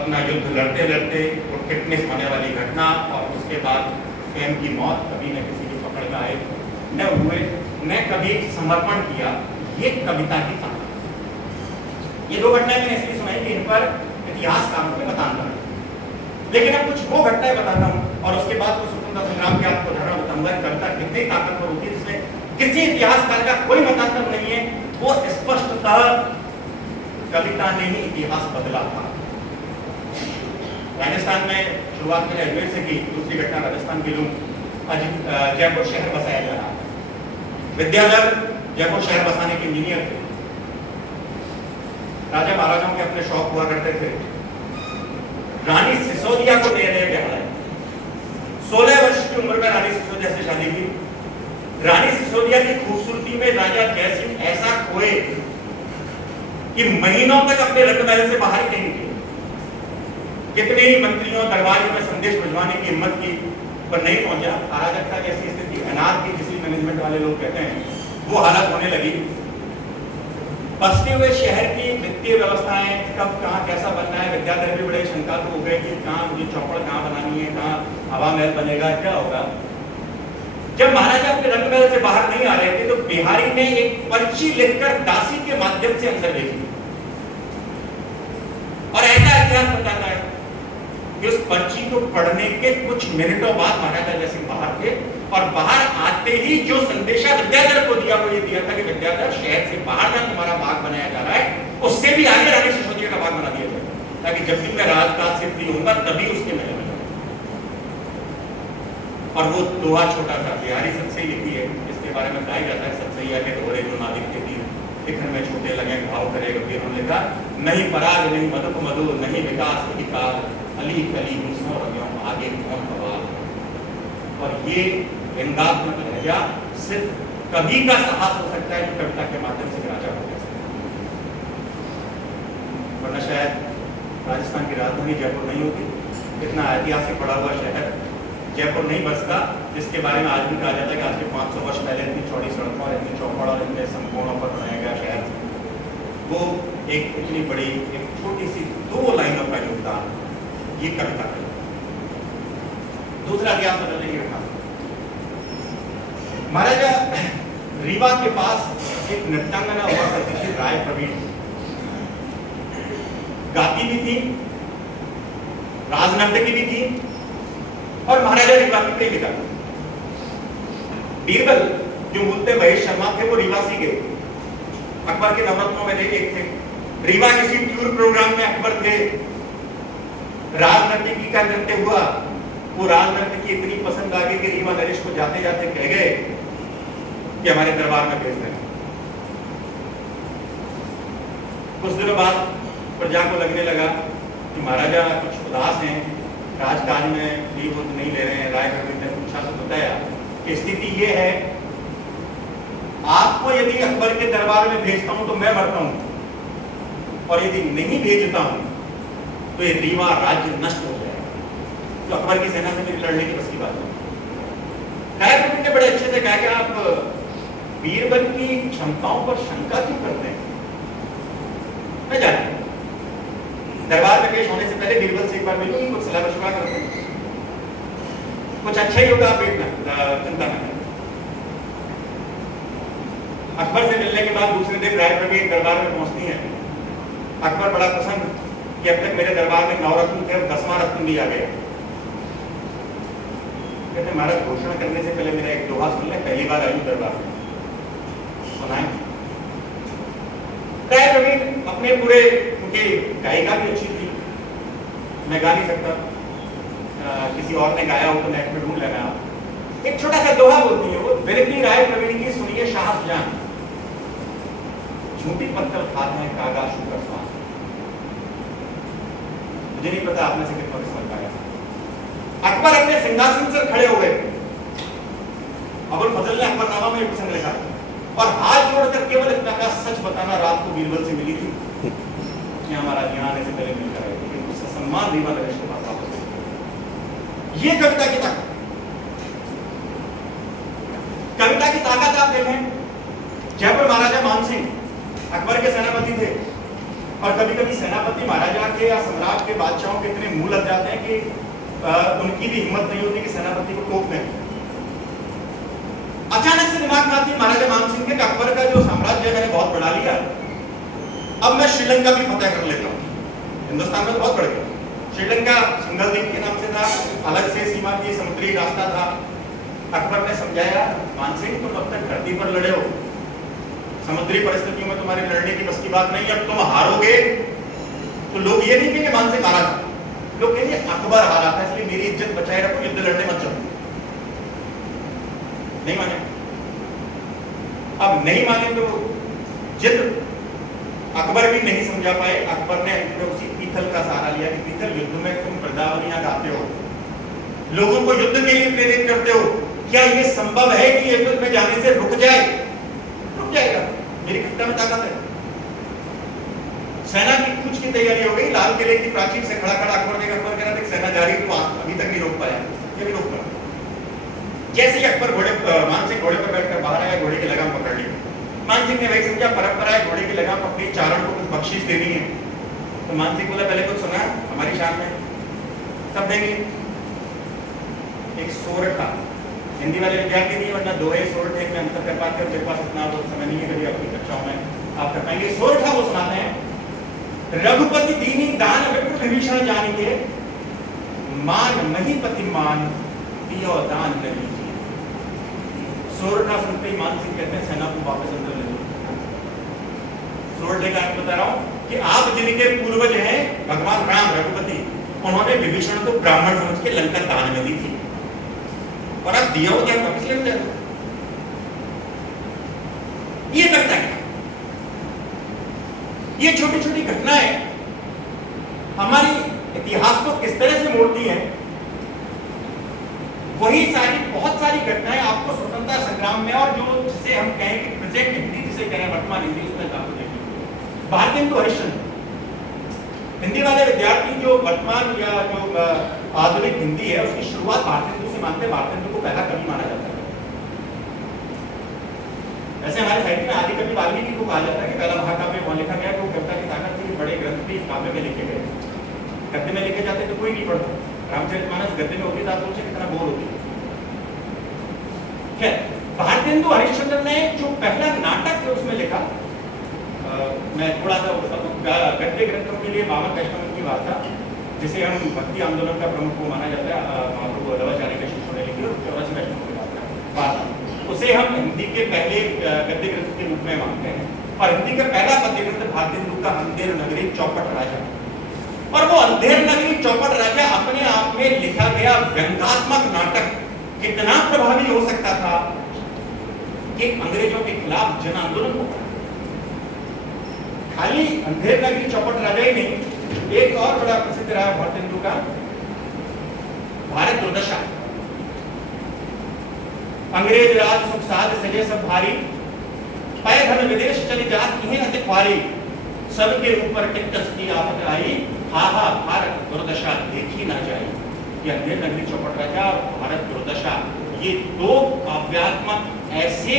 अपना युद्ध लड़ते लड़ते वो फिटनेस होने वाली घटना और उसके बाद स्वयं की मौत, कभी न किसी की पकड़ में आए न हुए, न कभी समर्पण किया, ये कविता की कहानी। ये दो घटनाएं मैंने इसलिए सुनाई कि इन पर इतिहासकारों के बताना है। लेकिन अब कुछ वो घटनाएं बताता हूँ और उसके बाद वो स्वतंत्रता संग्राम के आपको उदाहरण बताऊंगा। कविता कितनी ताकतवर होती है जिसमें किसी इतिहासकार का कोई मतांतर नहीं है, वो स्पष्टतः कविता ने ही इतिहास बदला था। राजस्थान में शुरुआत मैंने अजमेर से की, दूसरी घटना राजस्थान की लूं। जयपुर शहर बसाया जा रहा है। विद्याधर जयपुर शहर बसाने के इंजीनियर थे। राजा महाराजाओं के अपने शौक हुआ करते थे। रानी सिसोदिया को नए नए ब्याह आए। 16 वर्ष की उम्र में रानी सिसोदिया से शादी की। रानी सिसोदिया की खूबसूरती में राजा जयसिंह ऐसा खोए कि महीनों तक अपने रंगमहल से बाहर ही नहीं निकले। कितने ही मंत्रियों दरबारियों में संदेश भिजवाने की हिम्मत की पर नहीं पहुंचा। अराजकता की ऐसी स्थिति, अनार्की जिसे मैनेजमेंट वाले लोग कहते हैं, वो हालत होने लगी। बसते हुए शहर की वित्तीय व्यवस्थाएं कब कहाँ कैसा बनना है, विद्याधर भी बड़े शंकातु हो गए कि कहाँ मुझे चौपड़ कहाँ बनानी है, कहाँ हवा महल बनेगा, क्या होगा। जब महाराजा अपने रंगमहल से बाहर नहीं आ रहे थे तो बिहारी ने एक पर्ची लिखकर दासी के माध्यम से अंदर भेजी। और ऐसा इतिहास बताता है कि उस पर्ची को पढ़ने के कुछ मिनटों बाद महाराजा जयसिंह बाहर थे और बाहर आते ही जो संदेशा विद्याधर को दिया वो ये दिया था कि विद्याधर शहर से बाहर ना तुम्हारा बाग बनाया जा रहा है, उससे भी आगे रानी सिसोदिया का बाग बना दिया जाए ताकि जब भी मैं राजकाज से फ्री होऊंगा तभी उसके महल में जाऊंगा। और वो दोहा छोटा सा बिहारी सतसई लिखी है, इसके बारे में कहा जाता है सतसैया के दोहरे जो नाविक के तीर लिखन में छोटे लगे भाव करे गंभीर। उन्होंने लिखा नहीं पराग नहीं मधुप मधु नहीं विकास नहीं काल अली कली हुस्नो रंगों आगे कौन सवाल। और ये व्यंगात्मक लहजा सिर्फ कवि का साहस हो सकता है जो कविता के माध्यम से राजा हो सकता है, वरना शायद राजस्थान की राजधानी जयपुर नहीं होती। इतना ऐतिहासिक पड़ा हुआ शहर जयपुर नहीं बसता जिसके बारे में आज भी कहा जाता है कि आज के 500 वर्ष पहले इतनी चौड़ी सड़कों और इतनी चौपड़ और इतने संपूर्णों पर बनाया गया शहर। वो एक इतनी बड़ी एक छोटी सी 2 लाइनों का योगदान ये कविता है। दूसरा इतिहास बदलने की घटना, महाराजा रीवा के पास एक नृत्यांगना हुआ करती थी राय प्रवीण। गाती भी थी, राजनर्तकी भी थी और महाराजा रीवा की प्रेमिका। बीरबल जो मूलतः महेश शर्मा थे वो रीवा से गए। अकबर के नवरत्नों में एक थे। रीवा किसी टूर प्रोग्राम में अकबर थे। राजनर्तकी का नृत्य हुआ। वो राजनर्तकी इतनी पसंद आ गई कि रीवा नरेश को जाते जाते कह गए कि हमारे दरबार में भेज दें। कुछ दिनों बाद प्रजा को लगने लगा कि महाराजा कुछ उदास हैं, राजकाज में लीव नहीं ले रहे हैं। राय प्रवीण ने पूछा तो बताया कि स्थिति ये है, आपको यदि अकबर के दरबार में भेजता हूं तो मैं मरता हूं और यदि नहीं भेजता हूं तो ये रीवा राज्य नष्ट हो जाएगा। तो अकबर की सेना से मेरी लड़ने की बस की बात नहीं। राय प्रवीण ने बड़े अच्छे से कहा कि आप बीरबल की क्षमताओं पर शंका क्यों करते हैं? मैं जाने दरबार में पेश होने से पहले बीरबल से एक बार मिलूंगी, कुछ सलाह मशवरा करते हैं, कुछ अच्छा ही होगा, आप चिंता न करें। अकबर से मिलने के बाद दूसरे दिन राय प्रवीण दरबार में पहुंचती है। अकबर बड़ा प्रसन्न कि अब तक मेरे दरबार में 9 रत्न थे, 10वां रत्न भी आ गया। कहते महाराज घोषणा करने से पहले मेरा एक दोहा सुन ले, पहली बार आई दरबार में, सुनाए। राय प्रवीण अपने पूरे, उनकी गायिका भी अच्छी थी, मैं गा नहीं सकता, किसी और ने गाया हो तो नेट में ढूंढ लेना। एक छोटा सा दोहा बोलती है वो, विनती राय प्रवीण की सुनिए शाहस जान, झूठी पत्थर खाते हैं कागा शुगर स्वाद। मुझे नहीं पता आपने से कितना समझ पाया। अकबर अपने सिंहासन से खड़े हो गए। अबुल फजल ने अकबरनामा में एक प्रसंग लिखा और हाथ जोड़कर केवल इतना का सच बताना, रात को बीरबल से मिली थी कि हमारा यहाँ आने से पहले मिलकर आए, लेकिन उसका सम्मान रीवा नरेश के पास वापस हो। ये कविता की ताकत, कविता की ताकत आप देखें। जयपुर महाराजा मानसिंह अकबर के सेनापति थे। और कभी कभी सेनापति महाराजा के या सम्राट के बादशाहों के इतने मुंह लग जाते हैं कि उनकी भी हिम्मत नहीं होती कि सेनापति को टोक दें। अचानक से दिमाग में आती महाराजा मानसिंह के अकबर का जो साम्राज्य है मैंने बहुत बढ़ा लिया, अब मैं श्रीलंका भी फतेह कर लेता हूँ। हिंदुस्तान में तो बहुत बढ़ गया। श्रीलंका सिंगल द्वीप के नाम से था, अलग से सीमा की समुद्री रास्ता था। अकबर ने समझाया मानसिंह तुम अब तक धरती पर लड़े हो, समुद्री परिस्थितियों में तुम्हारे लड़ने की बस की बात नहीं। अब तुम हारोगे तो लोग ये नहीं कहेंगे मानसिंह हारा था, लोग कहेंगे अकबर हारा था, इसलिए मेरी इज्जत बचाए रखो, युद्ध लड़ने मत जाओ। नहीं माने, अब नहीं माने तो जिद अकबर भी नहीं समझा पाए। अकबर ने उसी पीतल का सहारा लिया कि पीतल युद्ध में तुम वृंदावनियां गाते हो, लोगों को युद्ध के लिए प्रेरित करते हो, क्या ये संभव है कि युद्ध में जाने से रुक जाए? रुक जाएगा, मेरी खट्टा में ताकत है। सेना की कूच की तैयारी हो गई, लाल किले की प्राचीर से खड़ा खड़ा अकबर कह रहा था सेना जा रही, तो अभी तक नहीं रोक पाया, ये भी रोक पाया। जैसे ही अकबर मानसिंह घोड़े पर बैठकर बाहर आया, घोड़े की लगाम पकड़ ली। मानसिंह ने वही समझा परंपरा है घोड़े की लगाम पकड़ी, चारण को कुछ बख्शीश देनी है। तो मानसिंह बोला पहले कुछ सुना हमारी शान में, तब देंगे। एक सोरठा, हिंदी वाले विद्यार्थी नहीं वरना दोहे सोरठे में अंतर कर पाते, मेरे पास इतना वो समय नहीं है कभी आपकी कक्षाओं में आप कर पाएंगे। सोरठा वो सुनाते हैं, रघुपति दीनी दान विप्र विभीषण जानिके, मान महीपति मान दियो दान न लीजिए। सोरठा सुनते ही मानसिंह कहते हैं सेना को वापस अंदर ले लो। सोरठे का बता रहा हूं कि आप जिनके पूर्वज हैं भगवान राम रघुपति, उन्होंने विभीषण को ब्राह्मण समझ के लंका दान में दी थी, और आप दिया हो क्या वापस ले लो। ये करता है, ये छोटी छोटी घटनाएं हमारी इतिहास को किस तरह से मोड़ती हैं। वही सारी बहुत सारी घटनाएं आपको स्वतंत्रता संग्राम में, और जो जिसे हम कहें कि प्रेजेंट हिंदी जिसे कह रहे हैं वर्तमान हिंदी, उसमें आपको देखिए भारतेंदु हरिश्चंद्र। हिंदी वाले विद्यार्थी जो वर्तमान या जो आधुनिक हिंदी है उसकी शुरुआत भारतेंदु से मानते हैं। भारतेंदु को पहला कवि माना जाता है। ऐसे हमारे साहित्य में आदि कवि वाल्मीकि को कहा जाता है कि पहला महाकाव्य वहां लिखा गया, तो कविता की ताकत थी, बड़े ग्रंथ भी काव्य में लिखे गए। गद्य में लिखे जाते तो कोई नहीं पढ़ता, रामचरितमानस गद्य में होती तो आप सोचे कितना बोर होती। भारतेंदु हरिश्चंद्र ने जो पहला नाटक है उसमें लिखा, मैं थोड़ा सा गद्य ग्रंथों के लिए मामा वैष्णव की वार्ता, जिसे हम भक्ति आंदोलन का प्रमुख को माना जाता है, महाप्रभु वल्लभाचार्य के शिष्यों ने लिखी, 84 वैष्णव की वार्ता, उसे हम हिंदी के पहले गद्य ग्रंथ के रूप में मानते हैं। और हिंदी का पहला गद्य ग्रंथ भारतेंदु का अंधेर नगरी चौपट राजा, और वो अंधेर नगरी चौपट राजा अपने आप में लिखा गया व्यंग्यात्मक नाटक कितना प्रभावी हो सकता था कि अंग्रेजों के खिलाफ जन आंदोलन को। खाली अंधेर नगरी चौपट राजा ही नहीं, एक और बड़ा प्रसिद्ध रहा भारतेंदु का भारत दुर्दशा। अंग्रेज राज सुख साध सजे सब भारी, पै धन विदेश चली जात इन्हें अति ख्वारी, सबके ऊपर टिकटस की आफत आई, हाहा भारत दुर्दशा देखी ना जाए। ये अंधेर नगरी चौपट राजा और भारत दुर्दशा, ये दो काव्यात्मक ऐसे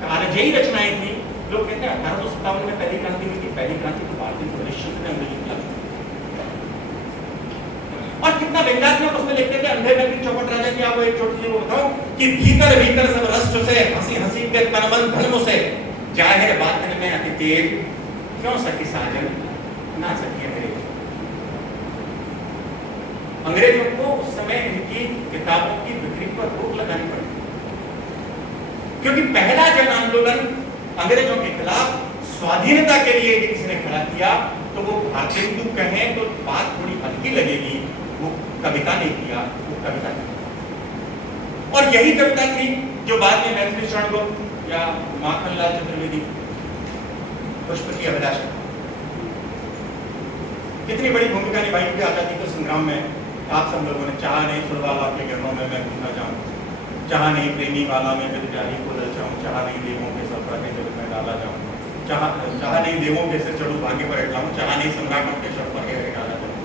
कारजयी रचनाएं थी। लोग कहते हैं 1857 में पहली क्रांति हुई थी, पहली क्रांति तो भारतेंदु हरिश्चंद्र ने अंग्रेजी खिलाफ, और कितना व्यंग्यात्मक उसमें लिखते थे। अंधेर नगरी चौपट राजा की आपको एक छोटी सी वो बताऊं कि भीतर भीतर सब रस से हंसी हंसी के तनमन धन से, जाहिर बातन में अति तेज, क्यों सकी साजन ना सकी अंग्रेज। अंग्रेजों को उस समय इनकी किताबों की बिक्री पर रोक लगानी पड़ी, क्योंकि पहला जन आंदोलन अंग्रेजों के खिलाफ स्वाधीनता के लिए किसी ने खड़ा किया, तो वो भारतेंदु कहें तो बात थोड़ी हल्की लगेगी, वो कविता नहीं किया, वो कविता की। और यही कविता थी जो बाद में मैथिली शरणगुप्त या माखनलाल चतुर्वेदी पुष्प की अभिलाषा, कितनी बड़ी भूमिका निभाई थी आजादी के संग्राम में। आप सब लोगों ने चाहा नहीं सुरवाला के गणों में मैं घूमना जाऊं, चाहा नहीं प्रेमी वाला में फिर प्यारी को ललचाऊं, चाहा नहीं देवों के सफर के जब मैं डाला जाऊं, चाहा नहीं देवों के सिर चढ़ूं भाग्य पर हटाऊं, चाहा नहीं सम्राटों के शव पर डाला जाऊं,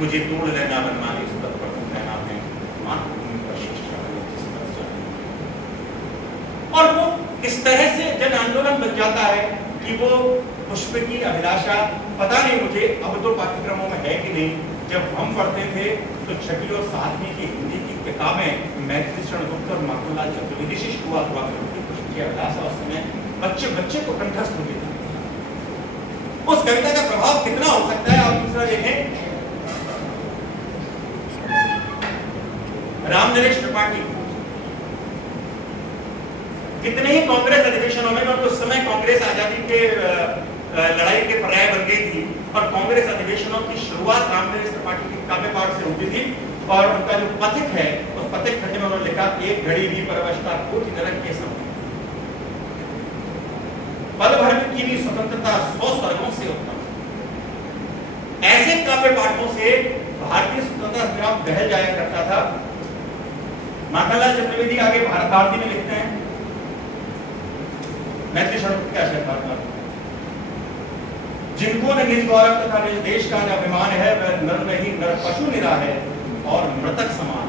मुझे तोड़ लेना बनमानी इस पद पर तुम रहना है मातृभूमि पर शिक्षा। और वो इस तरह से जन आंदोलन बन जाता है कि वो पुष्प की अभिलाषा पता नहीं मुझे अब तो पाठ्यक्रमों में है कि नहीं, जब हम पढ़ते थे तो 6वीं और 7वीं की हिंदी की किताबें मैथिली शरण गुप्त और माखनलाल चतुर्वेदी से शुरुआत हुआ करती थी। कुछ अभ्यास उस समय बच्चे को कंठस्थ हो गया। उस कविता का प्रभाव कितना हो सकता है आप दूसरा देखें, रामनरेश त्रिपाठी कितने ही कांग्रेस अधिवेशनों में, उस समय कांग्रेस आजादी के लड़ाई के पर्याय बन गई थी और कांग्रेस अधिवेशनों की शुरुआत रामनरेश त्रिपाठी की काव्य पाठ से होती थी और उनका जो पथिक है उस पथिक खंड में उन्होंने लिखा, एक घड़ी भी परवशता कोटि नरक के समय, पल भर की भी स्वतंत्रता 100 स्वर्गों से उत्तम। ऐसे काव्य पाठों से भारतीय स्वतंत्रता संग्राम बहल जाया करता था। माखनलाल चतुर्वेदी आगे भारत भारती में लिखते हैं, मैथिली शरण क्या है, जिनको न निज गौरव तथा निज देश का न अभिमान है, वह नर नहीं नर पशु निरा है और मृतक समान।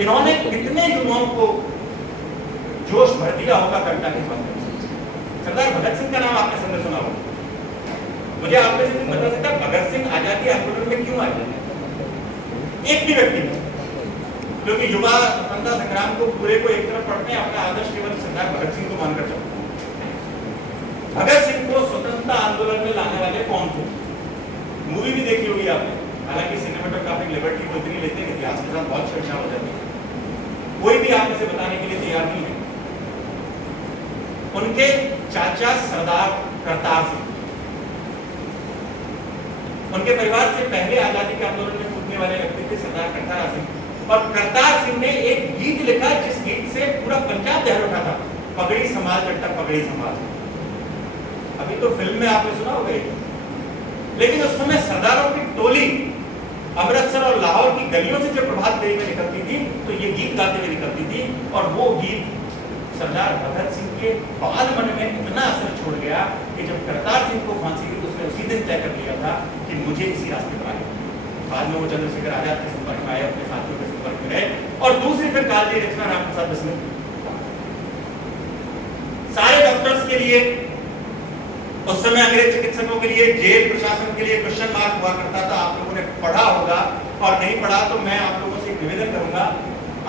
इन्होंने कितने युवाओं को जोश भर दिया होगा कविता के माध्यम से। सरदार भगत सिंह का नाम आपने सबने सुना होगा। मुझे आपने से बता सकता भगत सिंह आजादी आंदोलन में क्यों आए? एक भी व्यक्ति नहीं, क्योंकि युवा स्वतंत्रता संग्राम को पूरे को एक तरफ पढ़ते हैं, अपना आदर्श केवल सरदार भगत सिंह को मानकर चलते हैं। भगत सिंह को स्वतंत्रता आंदोलन में लाने वाले कौन थे? मूवी भी देखी होगी आपने, हालांकि सिनेमेटोग्राफिक लिबर्टी को इतनी लेते हैं, इतिहास के साथ बहुत छेड़छाड़ हो जाती है, कोई भी आप इसे बताने के लिए तैयार नहीं है। उनके चाचा सरदार करतार सिंह, उनके परिवार से पहले आजादी के आंदोलन में कूदने वाले व्यक्ति थे सरदार करतार सिंह। और करतार सिंह ने एक गीत लिखा जिस गीत से पूरा पंजाब दहल उठा था, पगड़ी समाज बेटा पगड़ी समाज। अभी तो फिल्म में आपने सुना होगा, लेकिन उस समय सरदारों की टोली अमृतसर और लाहौर की गलियों से जब प्रभात फेरी में निकलती थी तो ये गीत गाते हुए निकलती थी और वो गीत सरदार भगत सिंह के बाद मन में इतना असर छोड़ गया कि जब करतार सिंह को फांसी हुई तो उसने उसी दिन तय कर लिया था कि मुझे इसी रास्ते पर आगे। बाद में वो चंद्रशेखर आजाद के संपर्क में आए, अपने साथियों के संपर्क में रहे और दूसरी फिर कालजयी रचना रामप्रसाद बिस्मिल। सारे डॉक्टर्स के लिए उस समय अंग्रेज चिकित्सकों के लिए, जेल प्रशासन के लिए क्वेश्चन मार्क हुआ करता था। आप लोगों ने पढ़ा होगा और नहीं पढ़ा तो मैं आप लोगों से एक निवेदन करूंगा।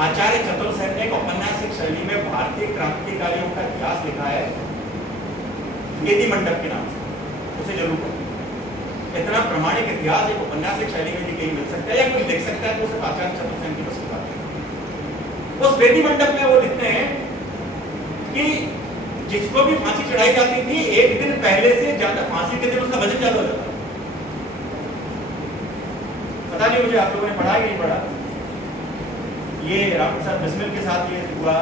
आचार्य चतुर्सेन ने एक औपन्यासिक शैली में भारतीय क्रांतिकारियों का इतिहास लिखा है गेदी मंडप के नाम से, उसे जरूर पढ़ो। इतना प्रमाणिक इतिहास एक औपन्यासिक शैली में कहीं मिल सकता है या कोई देख सकता है तो सिर्फ आचार्य चतुर्सेन की बस बात है। उस गेदी मंडप में वो लिखते हैं कि जिसको भी फांसी चढ़ाई जाती थी एक दिन पहले से ज्यादा, फांसी के दिन उसका वजन ज्यादा हो जाता। पता नहीं मुझे आप लोगों ने पढ़ा कि नहीं पढ़ा। ये रामप्रसाद बिस्मिल के साथ ये हुआ,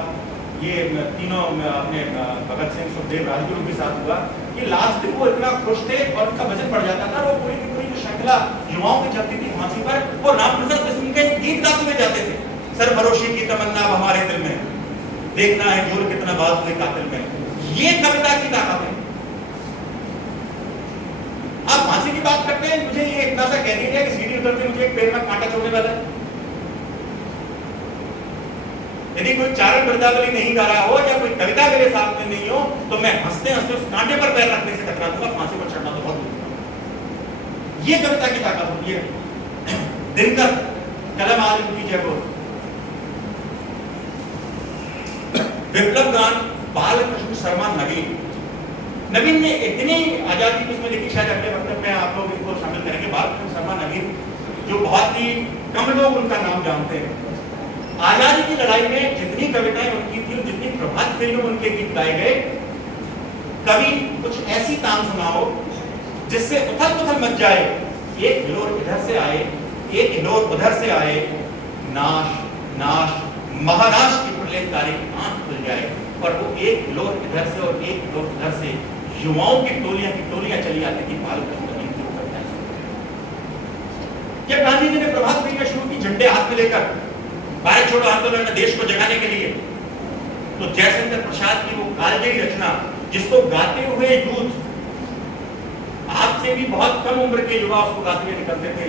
ये तीनों अपने भगत सिंह, सुखदेव, राजगुरु के साथ हुआ कि लास्ट दिन वो इतना खुश थे और उनका वजन बढ़ जाता था। वो पूरी की पूरी जो श्रृंखला युवाओं की चलती थी फांसी पर, वो रामप्रसाद बिस्मिल के गीत गाते हुए जाते थे। सरफरोशी की तमन्ना हमारे दिल में, देखना है जोर कितना बाज हुए कातिल में। ये कविता की ताकत है। आप फांसी की बात करते हैं, मुझे ये इतना सा कह दीजिए कि सीढ़ी उतरते मुझे एक पैर में कांटा छोड़ने वाला है। यदि कोई चारण वृंदावली नहीं गा रहा हो या कोई कविता मेरे साथ में नहीं हो तो मैं हंसते हंसते उस कांटे पर पैर रखने से कतरा दूंगा, फांसी पर चढ़ना तो बहुत दूर। ये कविता की ताकत होती है। दिनकर कलम आलिम की जय बोल, विप्लव गान बालकृष्ण शर्मा नवीन ने इतनी आजादी की उसमें लिखी, शायद अगले वक्त में आप लोग इनको शामिल करेंगे। बालकृष्ण शर्मा नवीन जो बहुत ही कम लोग उनका नाम जानते हैं। आजादी की लड़ाई में जितनी कविताएं उनकी थी, जितनी प्रभात फेरी में उनके गीत गाए गए, कभी कुछ ऐसी तान सुनाओ जिससे उथल पुथल मच जाए, एक हिलोर इधर से आए, एक हिलोर उधर से आए, नाश नाश महानाश की प्रलयकारी आंख खुल जाए और वो एक हिलोर इधर से और एक हिलोर उधर से युवाओं की टोलियां चली आती थी बालकृष्ण नवीन के ऊपर। जब गांधी जी ने प्रभात फेरी शुरू की झंडे हाथ में लेकर भारत छोड़ो आंदोलन में देश को जगाने के लिए, तो जयशंकर प्रसाद की वो कालजयी रचना जिसको गाते हुए यूथ, आपसे भी बहुत कम उम्र के युवा उसको गाते हुए निकलते थे।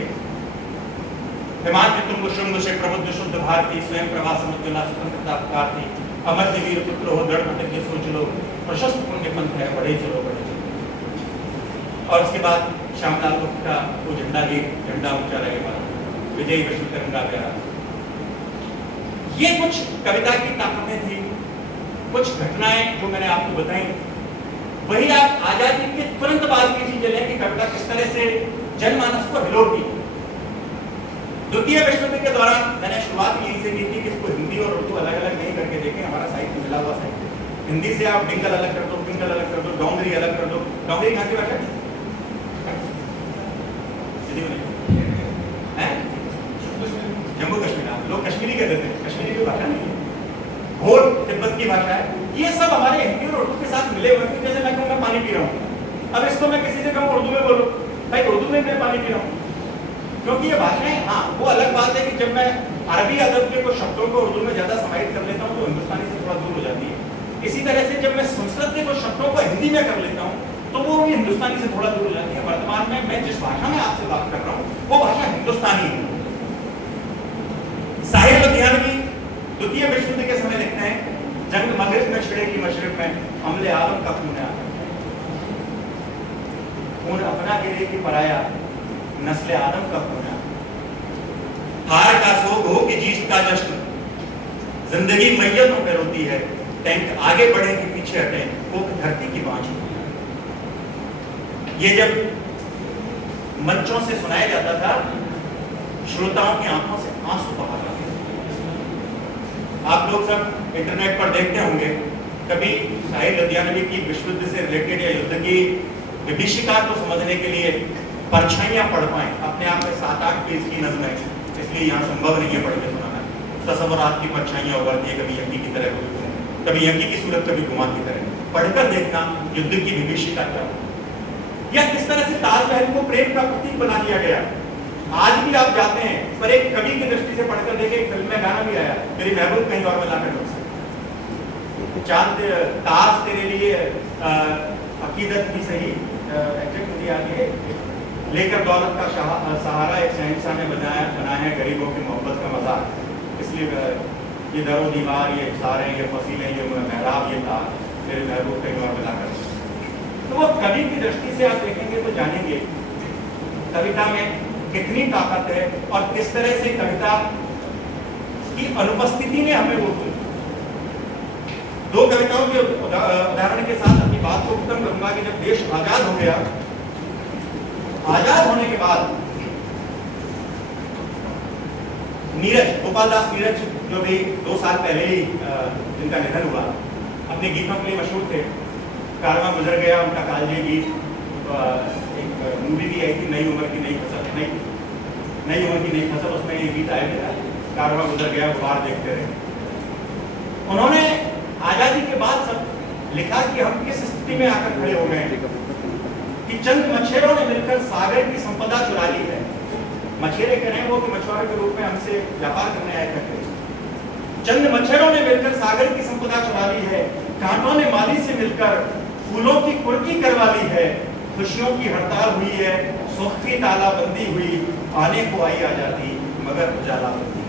हिमाद्रि तुंग शुंग से प्रबुद्ध शुद्ध भारती, स्वयं प्रभा समुद्रला स्वतंत्रता पुकारती, अमर वीर पुत्र हो दृढ़ प्रतिज्ञ सोच लो, प्रशस्त पुण्य पंथ है बढ़े चलो बढ़े चलो। और उसके बाद श्यामलाल गुप्त का वो झंडा ऊंचा रहेगा, विजयी विश्व तिरंगा प्यारा। ये कुछ कविता की ताकतें थी, कुछ घटनाएं जो मैंने आपको बताई। वही आप आजादी के तुरंत बाद की चीजें लें कि कविता किस तरह से जनमानस को हिलोती। द्वितीय विश्व युद्ध के दौरान मैंने शुरुआत यही से की थी कि इसको हिंदी और उर्दू अलग अलग नहीं करके देखें, हमारा साहित्य मिला हुआ साहित्य। हिंदी से आप डिंगल अलग कर दो, पिंगल अलग कर दो, डोंगरी अलग कर दो। डोंगरी कहाँ की भाषा है? जम्मू कश्मीर, लोग कश्मीरी कहते थे, कश्मीरी की भाषा नहीं है, घोर तिब्बत की भाषा है। ये सब हमारे हिंदी और उर्दू के साथ मिले हुए हैं। जैसे मैं कहूँगा पानी पी रहा हूँ, अब इसको मैं किसी से कहूँ उर्दू में बोलो, भाई उर्दू में मैं पानी पी रहा हूँ, क्योंकि ये भाषाएं, हाँ वो अलग बात है कि जब मैं अरबी अदब के कुछ शब्दों को उर्दू में ज्यादा समाहित कर लेता हूँ तो हिंदुस्तानी से थोड़ा दूर हो जाती है। इसी तरह से जब मैं संस्कृत के कुछ शब्दों को हिंदी में कर लेता हूँ तो वो भी हिंदुस्तानी से थोड़ा दूर हो जाती है। वर्तमान में मैं जिस भाषा में आपसे बात कर रहा हूँ वो भाषा हिंदुस्तानी है। साहिर लुधियानवी द्वितीय विश्व युद्ध के समय लिखते हैं, जंग मगरिब में छिड़े की मशरिक में अमले आलम का खून है, खून अपना गिरे की पराया, नस्ले आदम का खून है। हार का सोग हो कि जीत का जश्न, जिंदगी मैयतों पे रोती है, टैंक आगे बढ़े कि पीछे हटे, वो धरती की बांझ। ये जब मंचों से सुनाया जाता था, श्रोताओं की आंखों से आंसू बहा जाते। आप लोग सब इंटरनेट पर देखते होंगे, कभी साहिर लुधियानवी की विश्व युद्ध से रिलेटेड या युद्ध की विभीषिका को समझने के लिए परछाइयां पढ़ पाए, अपने आप में 7-8 पेज की नज़्म है, इसलिए यहाँ संभव नहीं है पढ़ के सुनाना। तस्वुरात की परछाइयां उभरती है, कभी यज्ञ की तरह, कभी यज्ञ की सूरत, कभी गुमान की तरह। पढ़कर देखना युद्ध की विभीषिका क्या हो, या किस तरह से ताजमहल को प्रेम का प्रतीक बना दिया गया। आज भी आप जाते हैं, पर एक कवि की दृष्टि से पढ़कर देखें। एक फिल्म में गाना भी आया, मेरी महबूब कहीं और में लाकर ढूंढ सकते, चांद ताज तेरे लिए अकीदत की सही, एग्जैक्ट मुझे याद है, लेकर दौलत का सहारा एक शहंशाह ने बनाया है गरीबों की मोहब्बत का मजाक। इसलिए ये दरो दीवार, ये इशारे, ये फसीलें, ये महराब, ये ताज, मेरे महबूब कहीं और मिला कर। तो वो कवि की दृष्टि से आप देखेंगे तो जानेंगे कविता में कितनी ताकत है और किस तरह से कविता की अनुपस्थिति ने हमें वो दी। दो कविताओं के उदाहरण के साथ अपनी बात को खत्म करूंगा कि जब देश आजाद हो गया, आजाद होने के बाद नीरज, गोपाल दास नीरज, जो भी 2 साल पहले ही जिनका निधन हुआ, अपने गीतों के लिए मशहूर थे। कारवां गुजर गया उनका कालजे गीत, एक मूवी भी आई थी, नई उम्र की नई फसल, नई उम्र की नई फसल, उसमें ये गीत आया था, कारवां गुजर गया गुबार देखते रहे। उन्होंने आजादी के बाद सब लिखा कि हम किस स्थिति में आकर खड़े हो गए कि चंद मछेरों ने मिलकर सागर की संपदा चुरा ली है। मछेरे कह रहे हैं वो कि मछुआरे के रूप में हमसे व्यापार करने आए थे। चंद मछेरों ने मिलकर सागर की संपदा चुरा ली है, कांटों ने माली से मिलकर फूलों की कुर्की करवा ली है, खुशियों की हड़ताल हुई है, सुख की तालाबंदी हुई, आने को आई आजादी मगर उजाला बंदी।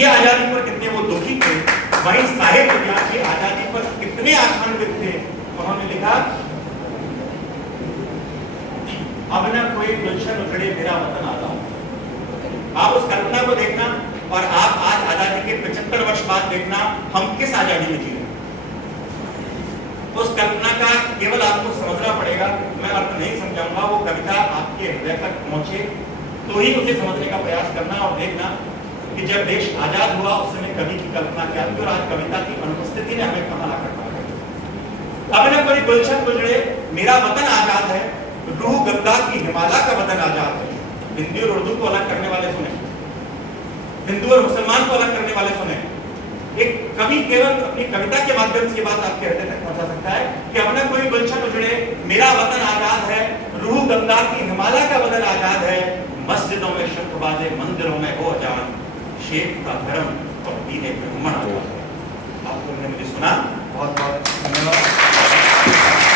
ये आजादी पर कितने वो दुखी थे, वहीं साहिर लुधियानवी आजादी पर कितने आशान्वित थे। उन्होंने लिखा, अब न कोई गुलशन उखड़े मेरा वतन आजाद। आप उस कल्पना को देखना और आप आज आजादी के 75 वर्ष बाद देखना हम किस आजादी में जी रहे हैं। उस कल्पना का केवल आपको समझना पड़ेगा, मैं अर्थ नहीं समझाऊंगा, वो कविता आपके हृदय तक पहुंचे तो ही उसे समझने का प्रयास करना और देखना कि जब देश आजाद हुआ उस समय कवि की कल्पना क्या थी और आज कविता की अनुपस्थिति ने हमें कहाँ ला कर पाया। अब न कोई गुलशन गुजरे मेरा वतन आजाद है, रूह गंगा की हिमालय का वतन आजाद है। हिंदी और उर्दू को अलग करने वाले सुने, हिंदू और मुसलमान को अलग करने वाले सुने। एक कवि केवल अपनी कविता के माध्यम से बात आपके हृदय तक पहुंचा सकता है कि अब न कोई गुलशन उजड़े मेरा वतन आजाद है, रूह गंगा की हिमालय का वतन आजाद है। मस्जिदों में शंख बाजे, मंदिरों में हो अजान, शेख का धर्म और दीने ब्राह्मण आजाद है। आप लोगों ने मुझे सुना, बहुत बहुत धन्यवाद।